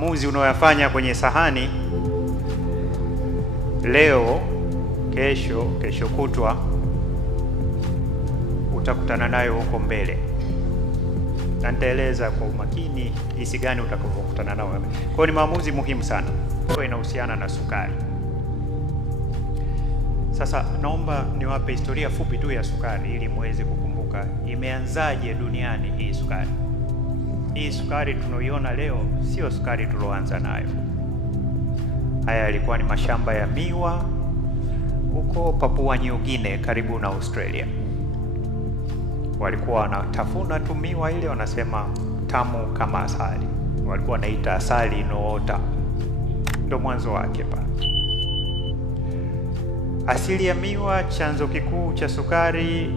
Maamuzi unayoyafanya kwenye sahani leo, kesho kutwa, utakutana nayo huko mbele, na nitaeleza kwa umakini jinsi gani utakavyokutana nao. Kwa hiyo ni maamuzi muhimu sana, kwa inahusiana na sukari. Sasa naomba niwape historia fupi tu ya sukari ili muweze kukumbuka imeanzaje duniani hii sukari. Hii sukari tunaoiona leo sio sukari tulioanza nayo. Haya yalikuwa ni mashamba ya miwa huko Papua New Guinea karibu na Australia. Walikuwa wanatafuna tu miwa ile, wanasema tamu kama asali. Walikuwa wanaita asali inoota. Ndio mwanzo wake pale. Asili ya miwa, chanzo kikuu cha sukari,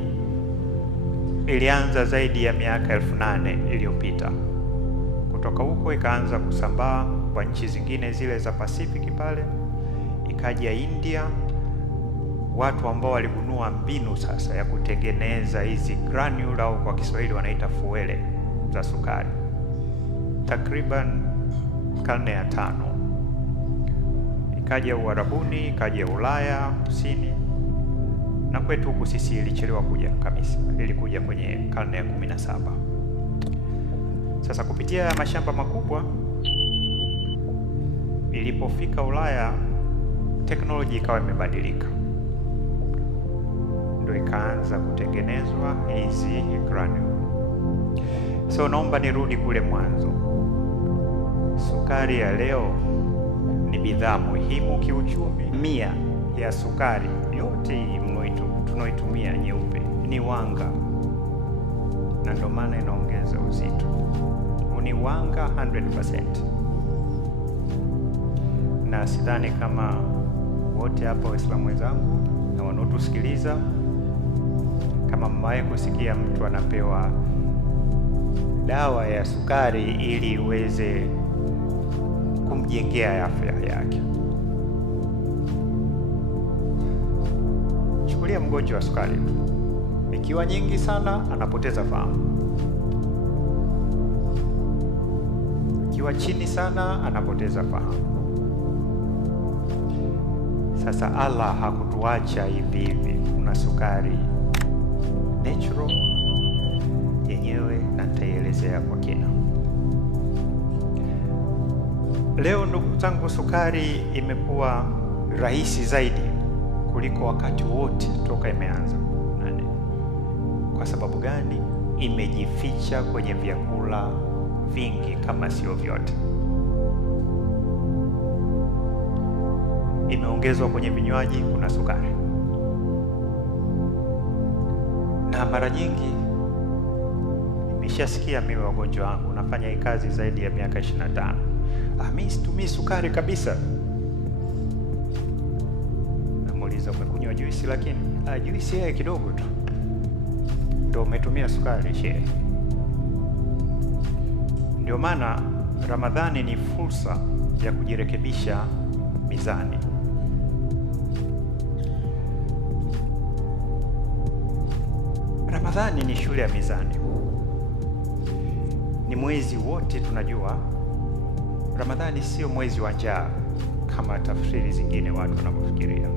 ilianza zaidi ya miaka 8,000 iliyopita. Kutoka huko ikaanza kusambaa kwa nchi zingine zile za Pasifiki pale, ikaja India, watu ambao waligundua mbinu sasa ya kutengeneza hizi granule au kwa Kiswahili wanaita fuele za sukari. Takriban karne ya 5 ikaja Uarabuni, ikaja Ulaya Kusini, na kwetu huku sisi ilichelewa kuja kabisa, ilikuja kwenye karne ya 17. Sasa kupitia mashamba makubwa, ilipofika Ulaya teknolojia ikawa imebadilika, ndio ikaanza kutengenezwa hizi granule. So naomba nirudi kule mwanzo. Sukari ya leo ni bidhaa muhimu kiuchumi. 100 ya sukari yote hii tunaoitumia nyeupe ni wanga, na ndio maana inaongeza uzito. Ni wanga 100%. Na sidhani kama wote hapa Waislamu wenzangu na wanaotusikiliza kama mmewahi kusikia mtu anapewa dawa ya sukari ili iweze kumjengea afya yake. Chukulia mgonjwa wa sukari tu, ikiwa nyingi sana anapoteza fahamu, ikiwa chini sana anapoteza fahamu. Sasa Allah hakutuacha hivi hivi. Kuna sukari natural yenyewe, na nitaielezea kwa kina. Leo ndugu zangu, sukari imekuwa rahisi zaidi kuliko wakati wote toka imeanza. Kwa sababu gani? Imejificha kwenye vyakula vingi kama sio vyote. Imeongezwa kwenye vinywaji, kuna sukari. Na mara nyingi nimeshasikia mimi wagonjwa wangu, nafanya hii kazi zaidi ya miaka 25. Mimi situmii sukari kabisa. Namuuliza, umekunywa juisi? Lakini juisi yeye kidogo tu ndio umetumia sukari shehe. Ndio maana Ramadhani ni fursa ya kujirekebisha mizani. Ramadhani ni shule ya mizani. Ni mwezi wote tunajua Ramadhani sio mwezi wa njaa kama tafsiri zingine watu wanavyofikiria.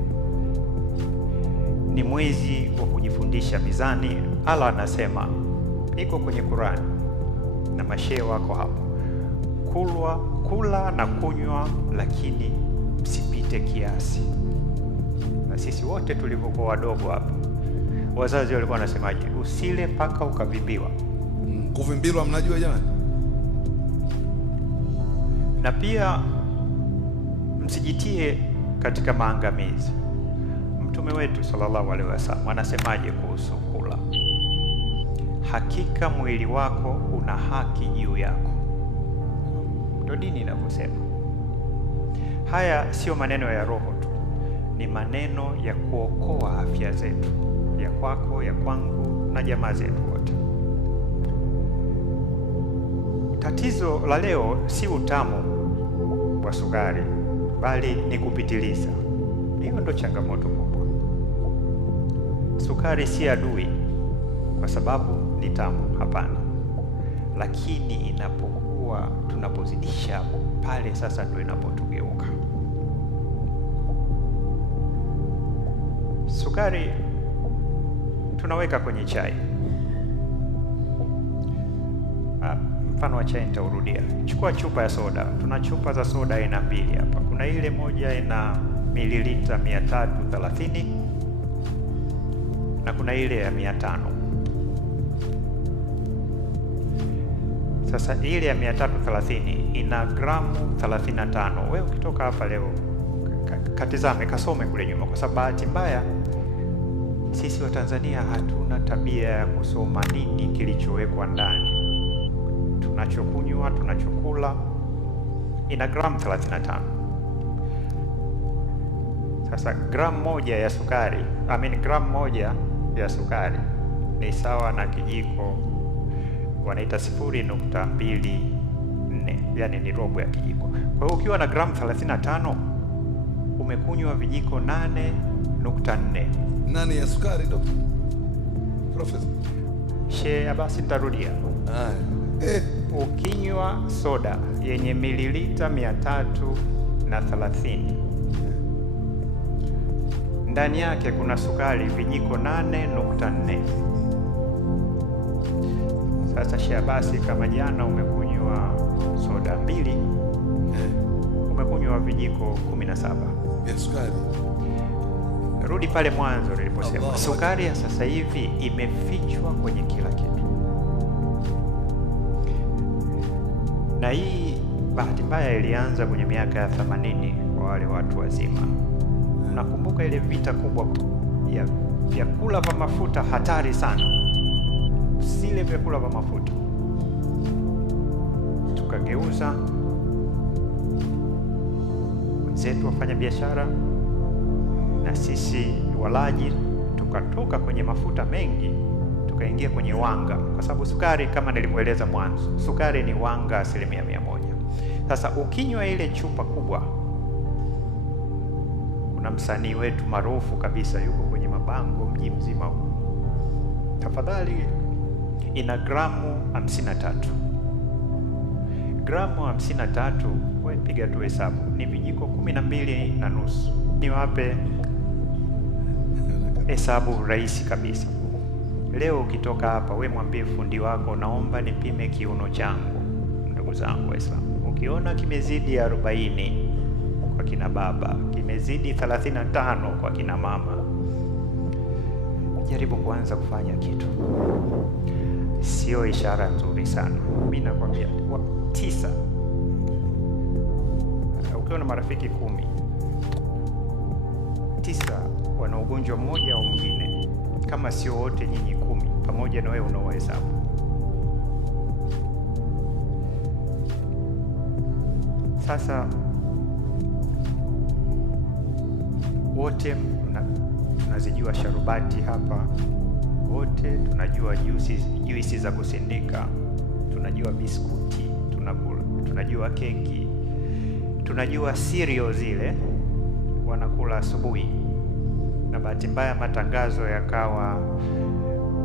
Ni mwezi wa kujifundisha mizani. Allah anasema, iko kwenye Qur'an na mashehe wako hapo, kula na kunywa, lakini msipite kiasi. Na sisi wote tulivyokuwa wadogo hapa, wazazi walikuwa wanasemaje? Usile paka ukavimbiwa. Kuvimbiwa mnajua jamani? Na pia msijitie katika maangamizi. Mtume wetu sallallahu alaihi wasallam anasemaje kuhusu kula? Hakika mwili wako una haki juu yako. Ndio dini inavyosema. Haya sio maneno ya roho tu, ni maneno ya kuokoa afya zetu, ya kwako, ya kwangu na jamaa zetu wote. Tatizo la leo si utamu wa sukari, bali ni kupitiliza. Hiyo ndio changamoto kubwa. Sukari si adui kwa sababu ni tamu, hapana. Lakini inapokuwa tunapokuwa tunapozidisha hapo, pale sasa ndio inapotugeuka. Sukari tunaweka kwenye chai. Mfano wa chai nitaurudia. Chukua chupa ya soda. Tuna chupa za soda aina mbili hapa. Kuna ile moja ina mililita 330 na kuna ile ya 500. Sasa ile ya 330 ina gramu 35. Wewe ukitoka hapa leo katizame, kasome kule nyuma, kwa sababu bahati mbaya sisi wa Tanzania hatuna tabia ya kusoma nini kilichowekwa ndani. Tunachokunywa, tunachokula ina gramu 35. Sasa gramu moja ya sukari, gramu moja ya sukari ni sawa na kijiko, wanaita 0.24, yani ni robo ya kijiko. Kwa hiyo ukiwa na gramu 35 umekunywa vijiko 8.4. Nani ya sukari Dr. Professor? Basi nitarudia. Ukinywa soda yenye mililita 330 ndani yake kuna sukari vijiko 8.4. Sasa basi kama jana umekunywa soda 2, umekunywa vijiko 17 ya sukari. Rudi pale mwanzo niliposema sukari ya sasa hivi imefichwa kwenye kila kitu. Na hii bahati mbaya ilianza kwenye miaka ya 80 kwa wale watu wazima. Nakumbuka ile vita kubwa ya vyakula vya mafuta, hatari sana. Usile vyakula vya mafuta. Tukageuza wenzetu wafanya biashara na sisi walaji, tukatoka kwenye mafuta mengi tukaingia kwenye wanga, kwa sababu sukari kama nilivyoeleza mwanzo, sukari ni wanga 100%. Sasa ukinywa ile chupa kubwa, kuna msanii wetu maarufu kabisa yuko kwenye mabango mji mzima huu, tafadhali, ina gramu 53. Gramu 53, wewe piga tu hesabu, ni vijiko 12.5. Niwape hesabu rahisi kabisa. Leo ukitoka hapa, we mwambie fundi wako, naomba nipime kiuno changu. Ndugu zangu Waislamu, ukiona kimezidi 40 kwa kina baba, kimezidi 35 kwa kina mama, jaribu kuanza kufanya kitu. Sio ishara nzuri sana. Mimi nakwambia 9. Ukiona marafiki 10, 9 wana ugonjwa mmoja au mwingine, kama sio wote nyinyi 10 pamoja na wewe unaohesabu. Sasa wote tunazijua sharubati hapa, wote tunajua juisi za kusindika, tunajua biskuti, tunajua keki, tunajua cereal zile wanakula asubuhi. Na bahati mbaya matangazo yakawa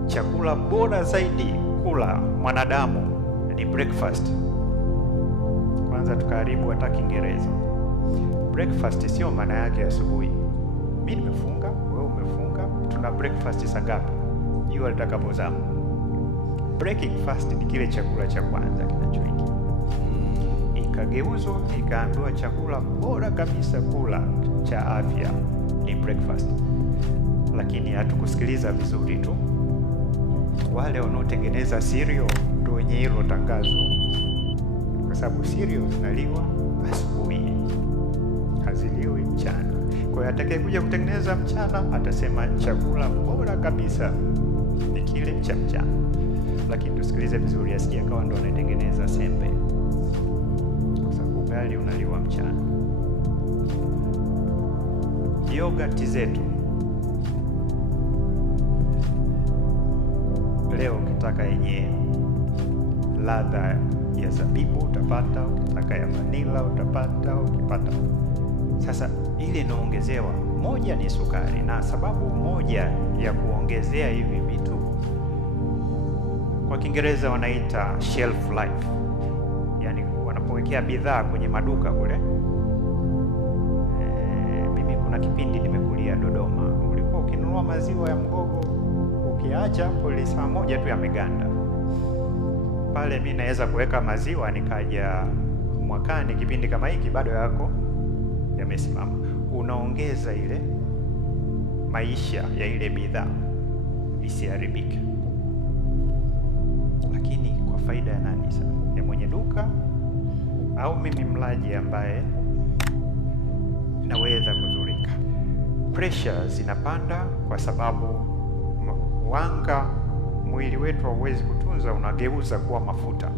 chakula bora zaidi kula mwanadamu ni breakfast. Kwanza tukaharibu hata Kiingereza. Breakfast sio maana yake asubuhi. Mimi nimefunga, wewe umefunga, tuna breakfast saa ngapi? Jua litakapozama. Breaking fast ni kile chakula cha kwanza kinachoingia. Ikageuzwa, ikaambiwa chakula bora kabisa kula cha afya ni breakfast. Lakini hatukusikiliza vizuri tu. Wale wanaotengeneza cereal ndio wenye hilo tangazo, kwa sababu cereal zinaliwa asubuhi, haziliwi mchana. Kwa hiyo atakayekuja kutengeneza mchana atasema chakula bora kabisa ni kile cha mchana. Lakini tusikilize vizuri, asije akawa ndo anatengeneza sembe, kwa sababu ugali unaliwa mchana. Yogurt zetu leo, ukitaka yenye ladha ya zabibu utapata, ukitaka ya vanilla utapata, ukipata. Sasa ile inaongezewa, moja ni sukari, na sababu moja ya kuongezea hivi vitu kwa Kiingereza wanaita shelf life, yani wanapowekea bidhaa kwenye maduka kule. Mimi kuna kipindi nimekulia Dodoma, ulikuwa ukinunua maziwa ya mgogo ukiacha hapo saa moja tu yameganda. Pale mimi naweza kuweka maziwa nikaja mwakani kipindi kama hiki bado yako yamesimama. Unaongeza ile maisha ya ile bidhaa isiharibike. Lakini kwa faida ya nani sasa? Ya mwenye duka au mimi mlaji ambaye naweza kudhurika? Pressure zinapanda kwa sababu wanga mwili wetu hauwezi kutunza, unageuza kuwa mafuta.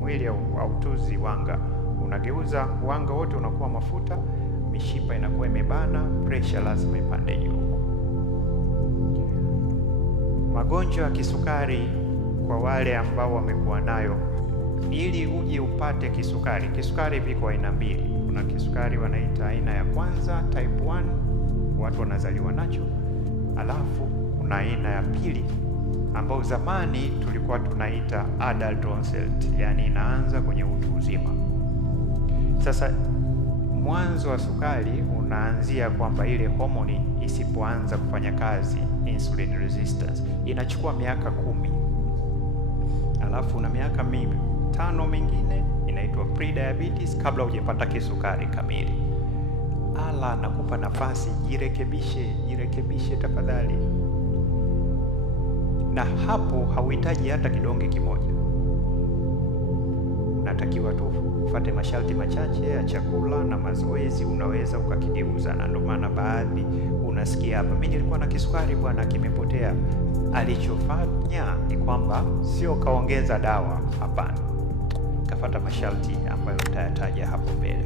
Mwili hautunzi wanga, unageuza wanga wote unakuwa mafuta, mishipa inakuwa imebana, pressure lazima ipande juu. Magonjwa ya kisukari kwa wale ambao wamekuwa nayo, ili uje upate kisukari. Kisukari viko aina mbili. Kuna kisukari wanaita aina ya kwanza type 1, watu wanazaliwa nacho. Alafu kuna aina ya pili ambao zamani tulikuwa tunaita adult onset, yani inaanza kwenye utu uzima. Sasa mwanzo wa sukari unaanzia kwamba ile homoni isipoanza kufanya kazi, insulin resistance, inachukua miaka 10. Alafu na miaka 5 mingine inaitwa pre-diabetes, kabla hujapata kisukari kamili. Ala nakupa nafasi, jirekebishe tafadhali. Na hapo hauhitaji hata kidonge kimoja. Unatakiwa tu ufuate masharti machache ya chakula na mazoezi, unaweza ukakigeuza. Na ndio maana baadhi unasikia hapa, mimi nilikuwa na kisukari bwana, kimepotea. Alichofanya ni kwamba sio kaongeza dawa, hapana, kafuata masharti ambayo nitayataja hapo mbele.